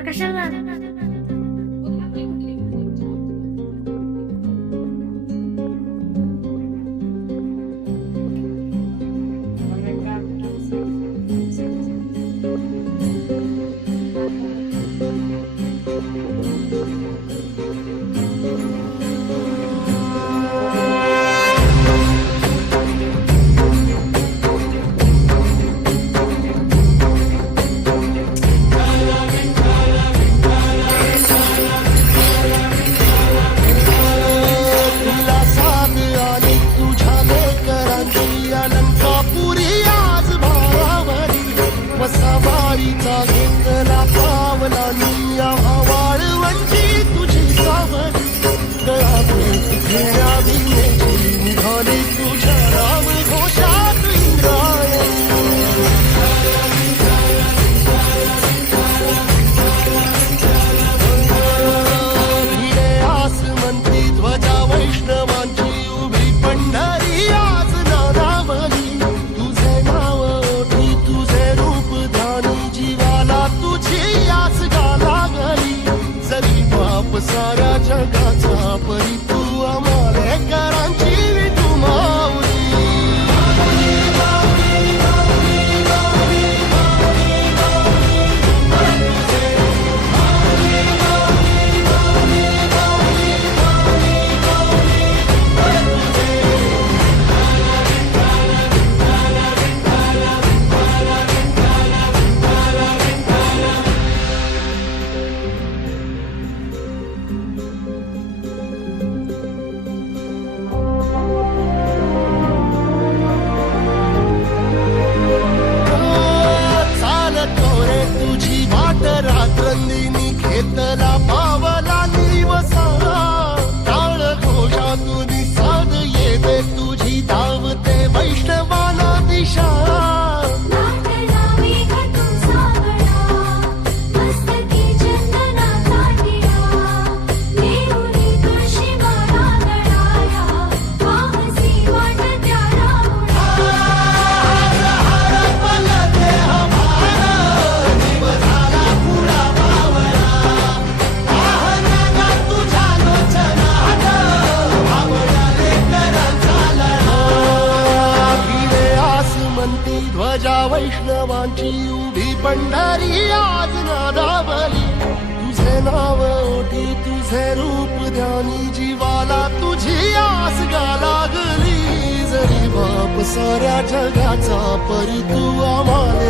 我的生啊 साऱ्या जगाचा परी तू आम्हाले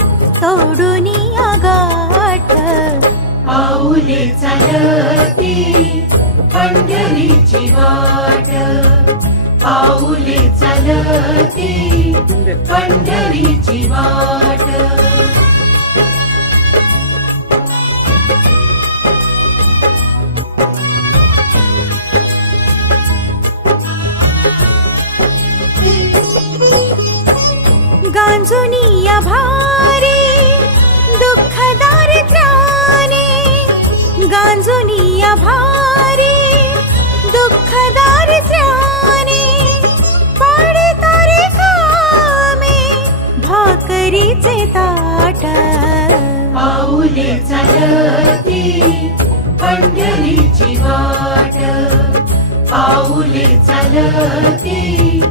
सोडून गाठ पाऊले चालती पंढरीची वाट. पाऊले चालती पंढरीची वाट. भाकरीचे ताट. पाऊले चालती पंढरीची वाट. पाऊले चालती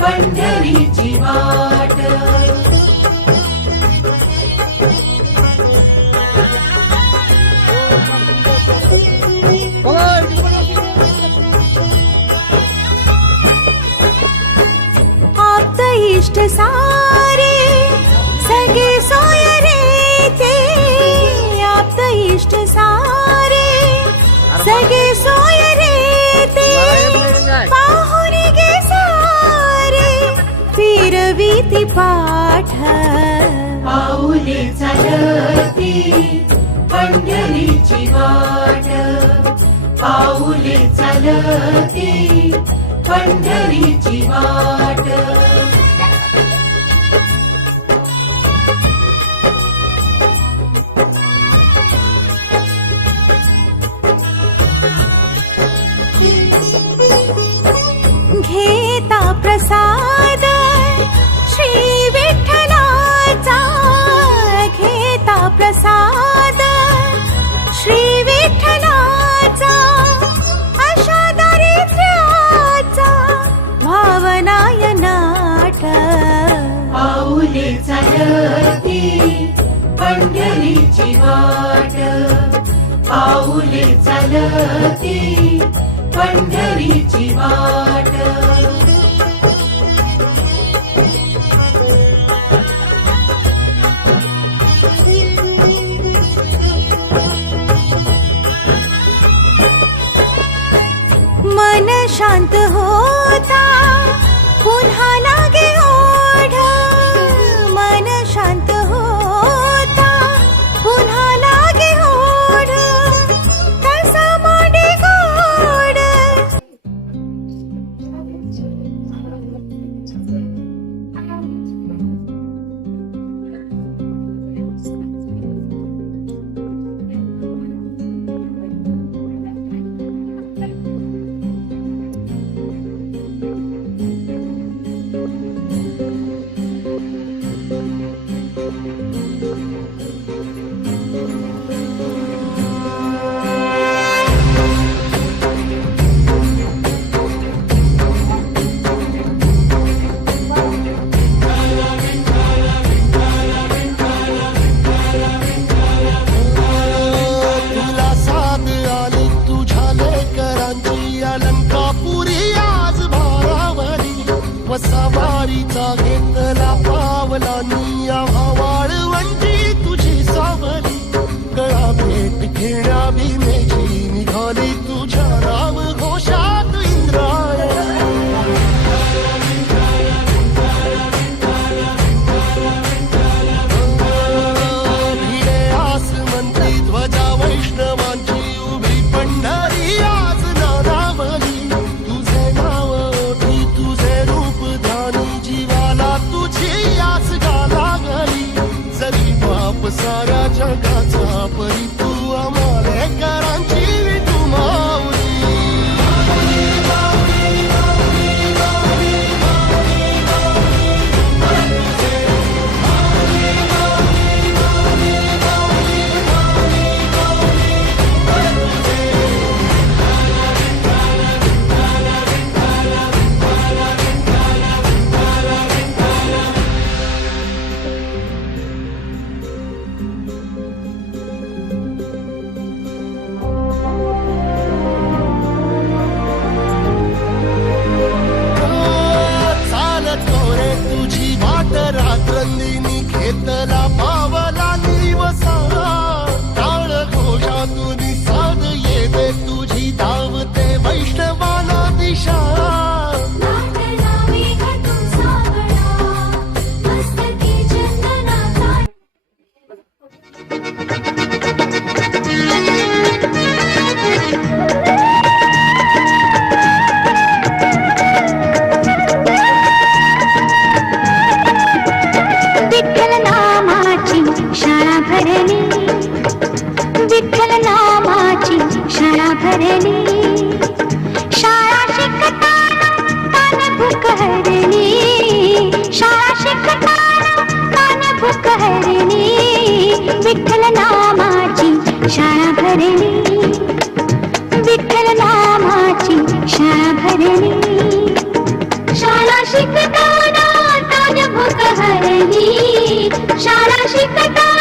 पंढरीची वाट. आप्त इष्ट सारे पाठ. पाऊले चालती पंढरीची वाट. पाऊले चालती पंढरीची वाट. पाऊले चालती पंढरीची वाट. पाऊले चालती पंढरीची वाट. Sarah Chaka. विठ्ठल नामाची शाळा भरली. विठ्ठल नामाची शाळा भरली. शाळा शिकताना ताज भूक हरली शाळा शिकता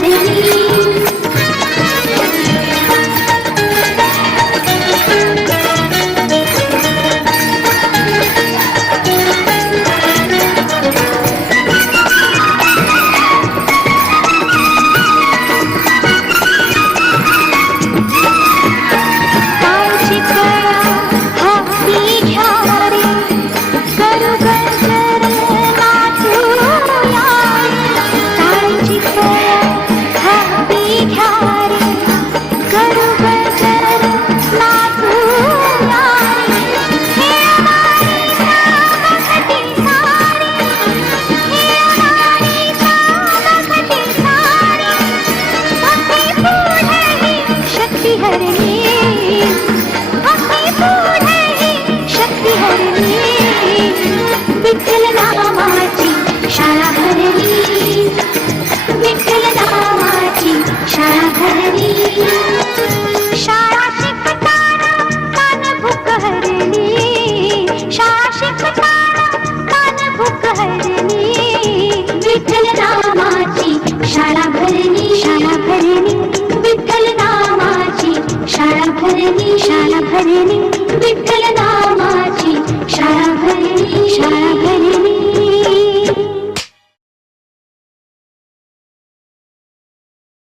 你。